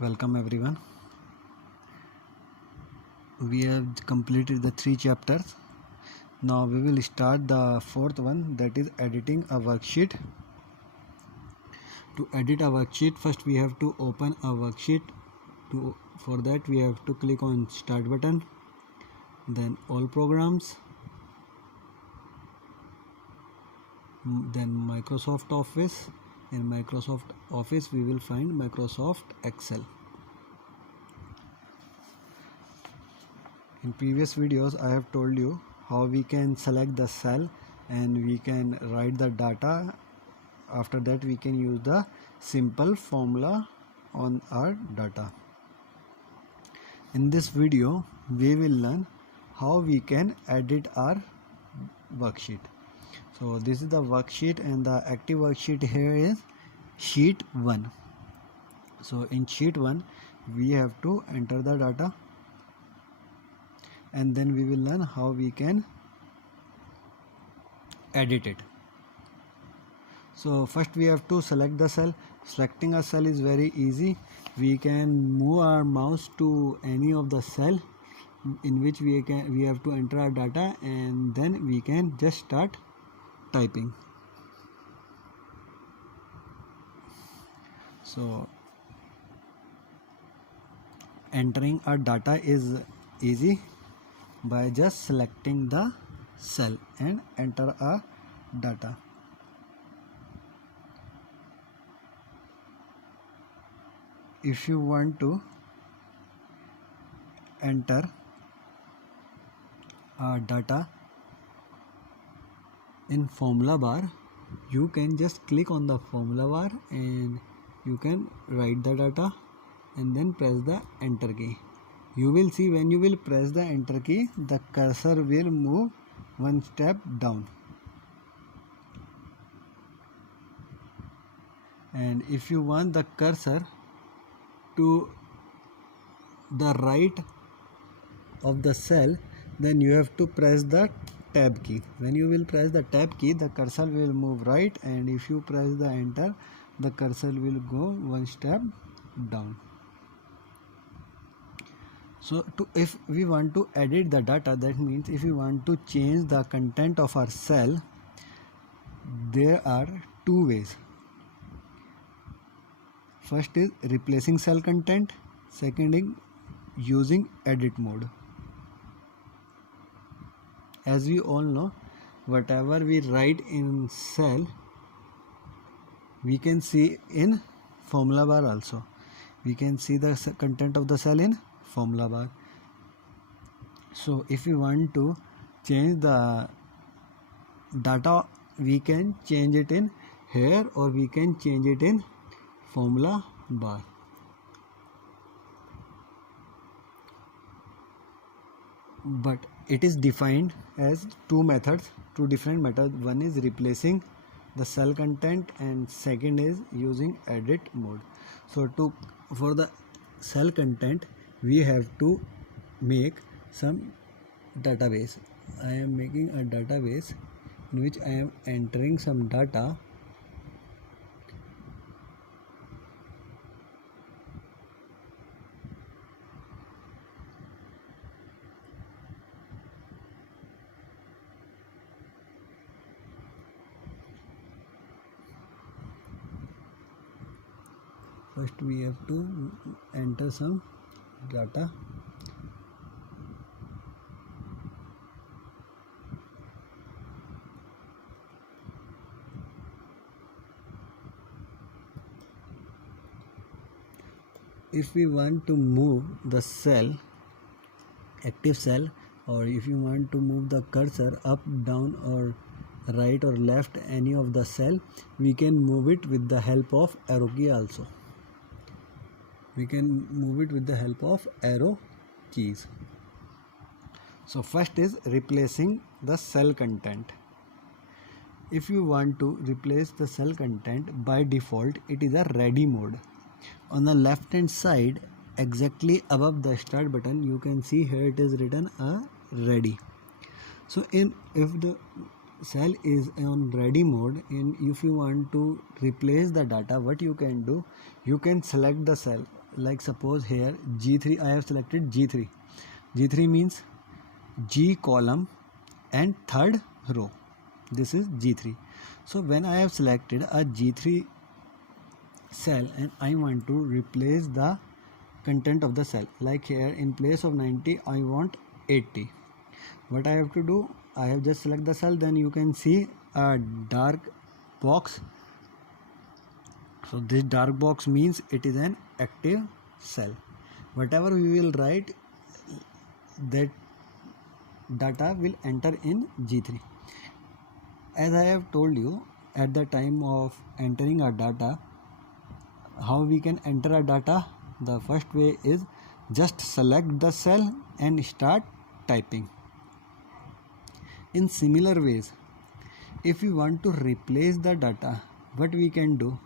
Welcome everyone. We have completed the 3 chapters. Now we will start the fourth one, that is editing a worksheet. To edit a worksheet, first we have to open a worksheet. For that we have to click on start button, then all programs, then Microsoft Office. In Microsoft Office we will find Microsoft Excel. In previous videos I have told you how we can select the cell and we can write the data. After that we can use the simple formula on our data. In this video we will learn how we can edit our worksheet. So this is the worksheet and the active worksheet here is sheet 1. So in sheet 1 we have to enter the data, and then we will learn how we can edit it. So first we have to select the cell. Selecting a cell is very easy. We can move our mouse to any of the cell in which we have to enter our data, and then we can just start typing. So entering our data is easy by just selecting the cell and enter our data. If you want to enter our data in formula bar, you can just click on the formula bar and you can write the data and then press the enter key. You will see when you will press the enter key, the cursor will move one step down, and if you want the cursor to the right of the cell, then you have to press the tab key. When you will press the tab key, the cursor will move right, and if you press the enter, the cursor will go one step down. So if we want to edit the data, that means if we want to change the content of our cell, there are two ways. First is replacing cell content, second is using edit mode. As we all know, whatever we write in cell, we can see in formula bar also. We can see the content of the cell in formula bar. So if we want to change the data, we can change it in here or we can change it in formula bar. But it is defined as two different methods. One is replacing the cell content and second is using edit mode. So for the cell content, we have to make some database. I am making a database in which I am entering some data. First we have to enter some data. If we want to move the cell, active cell, or if you want to move the cursor up, down or right or left any of the cell, we can move it with the help of arrow key also. We can move it with the help of arrow keys. So first is replacing the cell content. If you want to replace the cell content, by default it is a ready mode. On the left hand side, exactly above the start button, you can see here it is written a ready. So if the cell is on ready mode, and if you want to replace the data, what you can do, you can select the cell. like suppose here G3, I have selected G3. G3 means G column and third row. This is G3. So when I have selected a G3 cell and I want to replace the content of the cell, like here in place of 90 I want 80. What I have to do, I have just select the cell, then you can see a dark box. So this dark box means it is an active cell. Whatever we will write, that data will enter in G3. As I have told you, at the time of entering a data, how we can enter a data? The first way is just select the cell and start typing. In similar ways, if we want to replace the data, what we can do?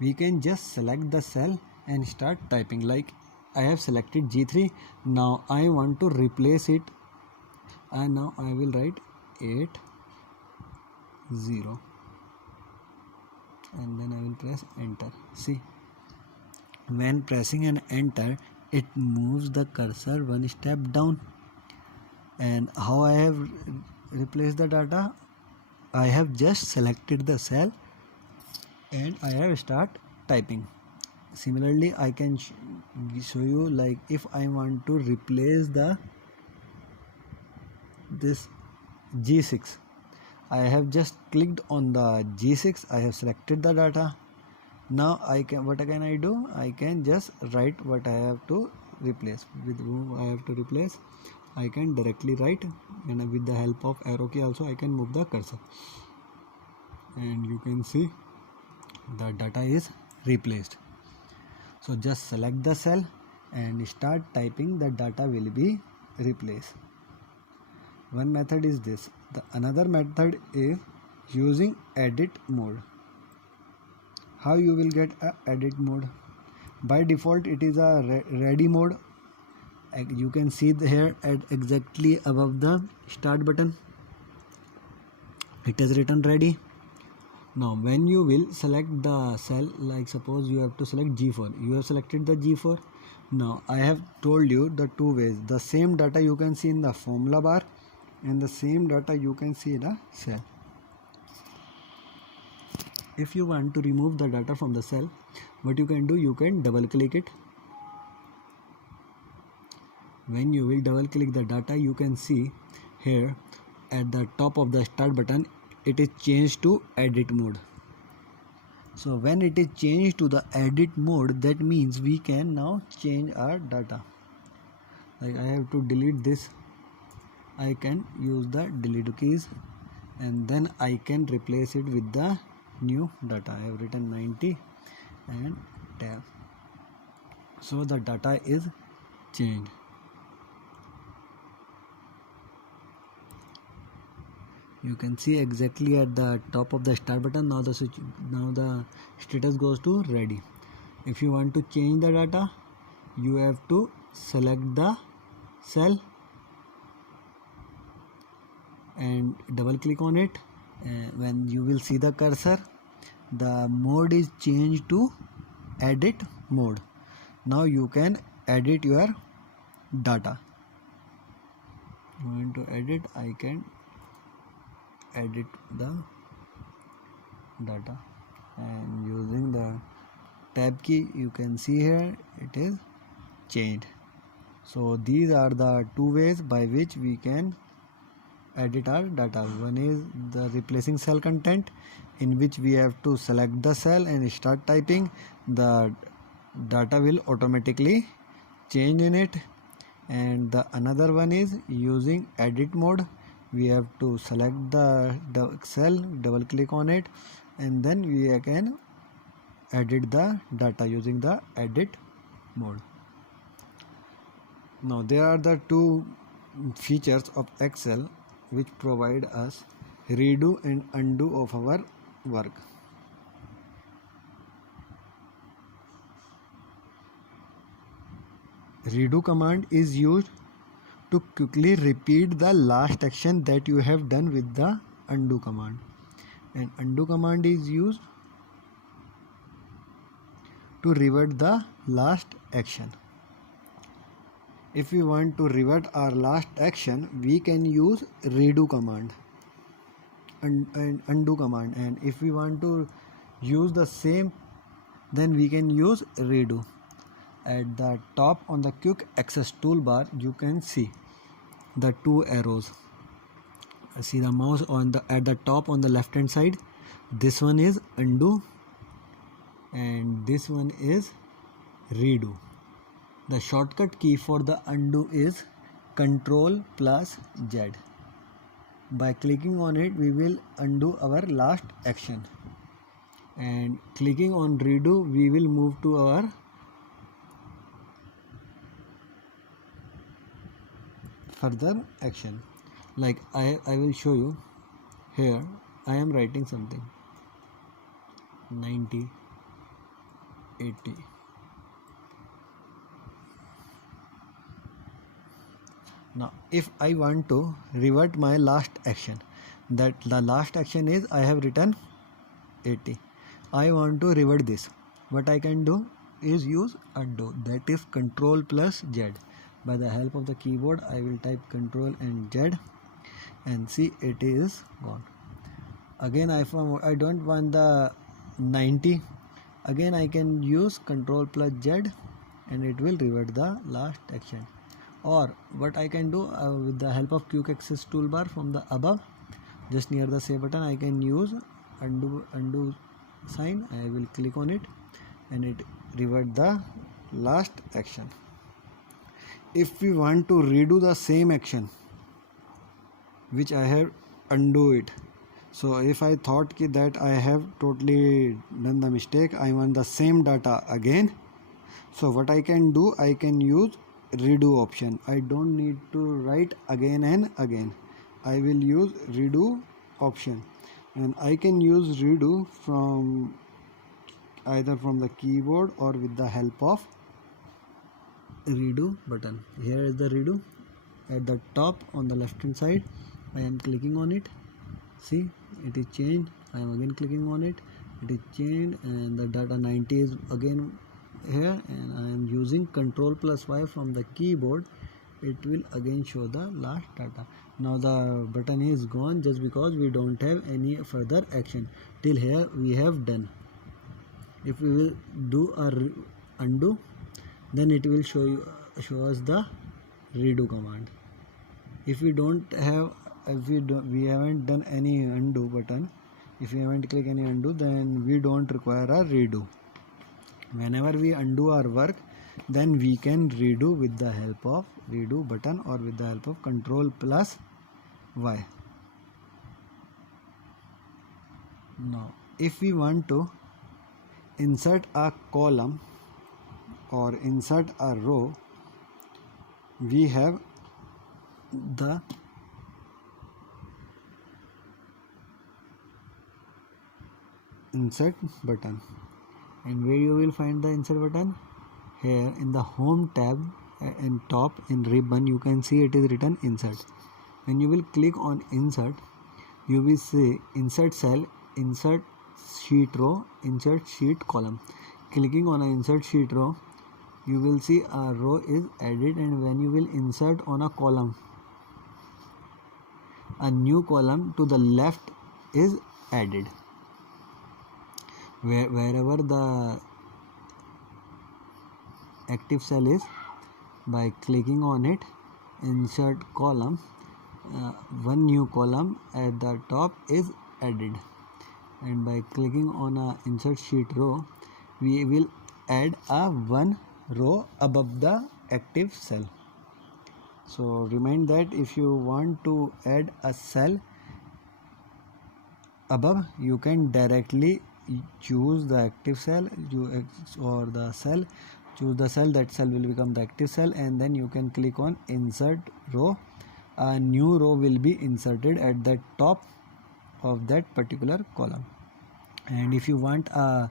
We can just select the cell and start typing. Like I have selected G3, now I want to replace it, and now I will write 80 and then I will press enter. See, when pressing an enter, it moves the cursor one step down. And how I have replaced the data? I have just selected the cell and I have start typing. Similarly, I can show you, like if I want to replace this G6, I have just clicked on the G6, I have selected the data. Now what can I do? I can just write what I have to replace. With whom I have to replace, I can directly write, and with the help of arrow key also I can move the cursor, and you can see the data is replaced. So just select the cell and start typing, the data will be replaced. One method is this. The another method is using edit mode. How you will get a edit mode? By default it is a ready mode. You can see here at exactly above the start button, it is written ready. Now when you will select the cell, like suppose you have to select G4, you have selected the G4. Now I have told you the two ways. The same data you can see in the formula bar and the same data you can see in a cell. If you want to remove the data from the cell, what you can do, you can double click it. When you will double click the data, you can see here at the top of the start button, it is changed to edit mode. So when it is changed to the edit mode, that means we can now change our data. Like I have to delete this, I can use the delete keys and then I can replace it with the new data. I have written 90 and tab. So the data is changed. You can see exactly at the top of the start button, now the status goes to ready. If you want to change the data, you have to select the cell and double click on it. When you will see the cursor, the mode is changed to edit mode. Now you can edit your data. You want to edit, I can edit the data, and using the tab key you can see here it is changed. So these are the two ways by which we can edit our data. One is the replacing cell content, in which we have to select the cell and start typing. The data will automatically change in it. And the another one is using edit mode. We have to select the cell, double click on it, and then we can edit the data using the edit mode. Now there are the two features of Excel which provide us redo and undo of our work. Redo command is used to quickly repeat the last action that you have done with the undo command, and undo command is used to revert the last action. If we want to revert our last action, we can use redo command and undo command, and if we want to use the same, then we can use redo. At the top on the quick access toolbar, you can see the two arrows. See the mouse at the top on the left hand side. This one is undo and this one is redo. The shortcut key for the undo is Ctrl plus Z. By clicking on it, we will undo our last action, and clicking on redo, we will move to our further action. Like I will show you here. I am writing something 90 80. Now if I want to revert my last action, that the last action is I have written 80, I want to revert this, what I can do is use undo, that is Ctrl plus Z. By the help of the keyboard, I will type Ctrl and Z, and see it is gone. Again I don't want the 90, again I can use Ctrl plus Z and it will revert the last action. Or what I can do with the help of quick access toolbar from the above, just near the save button, I can use undo sign. I will click on it and it revert the last action. If we want to redo the same action which I have undo it, so if I thought that I have totally done the mistake, I want the same data again, so what I can do, I can use redo option. I don't need to write again and again. I will use redo option, and I can use redo from either from the keyboard or with the help of redo button. Here is the redo at the top on the left hand side. I am clicking on it. See, it is changed. I am again clicking on it. It is changed, and the data 90 is again here, and I am using Ctrl plus Y from the keyboard. It will again show the last data. Now the button is gone just because we don't have any further action. Till here we have done. If we will do a undo, then it will show us the redo command. If we don't have, we haven't done any undo button, if we haven't clicked any undo, then we don't require a redo. Whenever we undo our work, then we can redo with the help of redo button or with the help of Ctrl plus Y. Now if we want to insert a column or insert a row, we have the insert button. And where you will find the insert button? Here in the home tab in top in ribbon, you can see it is written insert. When you will click on insert, you will see insert cell, insert sheet row, insert sheet column. Clicking on an insert sheet row, you will see a row is added, and when you will insert on a column, a new column to the left is added. Wherever the active cell is, by clicking on it, insert column, one new column at the top is added, and by clicking on a insert sheet row, we will add a one row above the active cell. So remind that if you want to add a cell above, you can directly choose the active cell or the cell, choose the cell, that cell will become the active cell, and then you can click on insert row. A new row will be inserted at the top of that particular column. And if you want a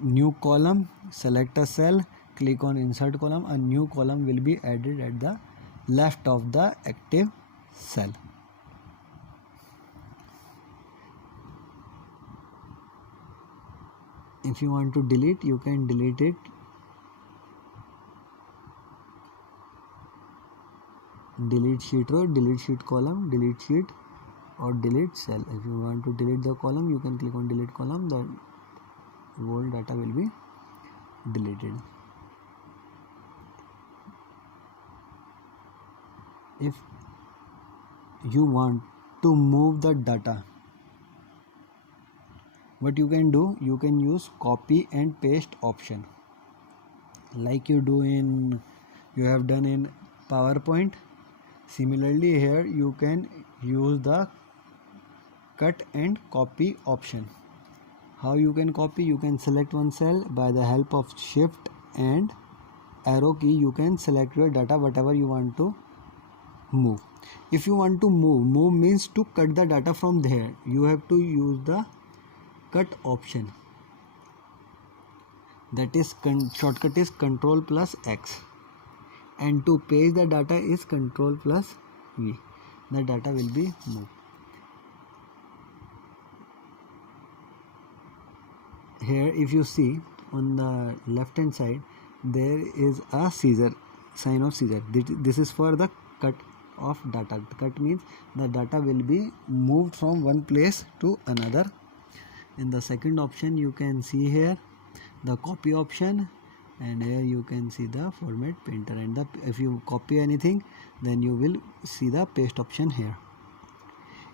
new column, select a cell, click on insert column, a new column will be added at the left of the active cell. If you want to delete, you can delete it. Delete sheet row, delete sheet column, delete sheet, or delete cell. If you want to delete the column, you can click on delete column. The whole data will be deleted. If you want to move the data, what you can do, you can use copy and paste option, like you have done in PowerPoint. Similarly, here you can use the cut and copy option. How you can copy? You can select one cell by the help of shift and arrow key. You can select your data, whatever you want to move. If you want to move means to cut the data from there, you have to use the cut option. That is shortcut is Ctrl plus X, and to paste the data is Ctrl plus V. The data will be moved. Here if you see on the left hand side, there is a scissor, sign of scissor. This is for the cut of data. Cut means the data will be moved from one place to another. In the second option, you can see here the copy option, and here you can see the format painter, and if you copy anything, then you will see the paste option here.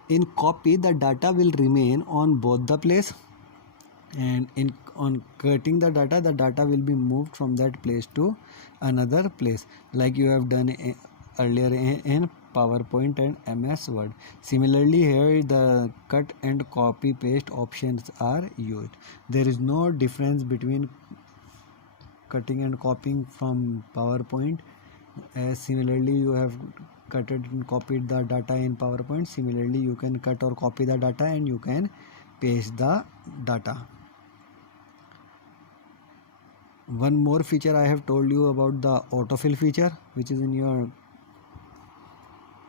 In copy, the data will remain on both the place, and on cutting the data will be moved from that place to another place, like you have done earlier in PowerPoint and MS Word. Similarly, here the cut and copy paste options are used. There is no difference between cutting and copying from PowerPoint. As similarly you have cut and copied the data in PowerPoint, similarly you can cut or copy the data and you can paste the data. One more feature I have told you about, the autofill feature, which is in your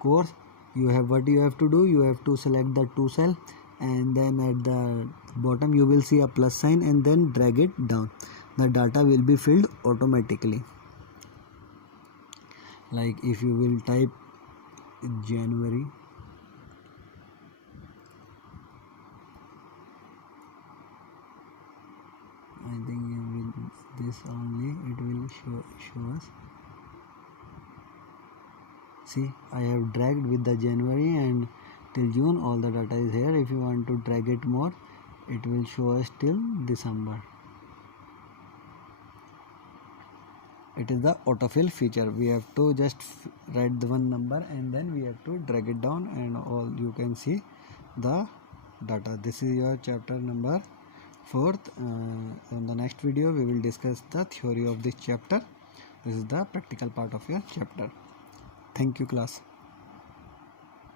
course. What you have to do, you have to select the two cell, and then at the bottom you will see a plus sign, and then drag it down. The data will be filled automatically. Like if you will type January, I think with this only it will show us. See, I have dragged with the January, and till June all the data is here. If you want to drag it more, it will show us till December. It is the autofill feature. We have to just write the one number, and then we have to drag it down, and all you can see the data. This is your chapter number 4. In the next video we will discuss the theory of this chapter. This is the practical part of your chapter. Thank you, class.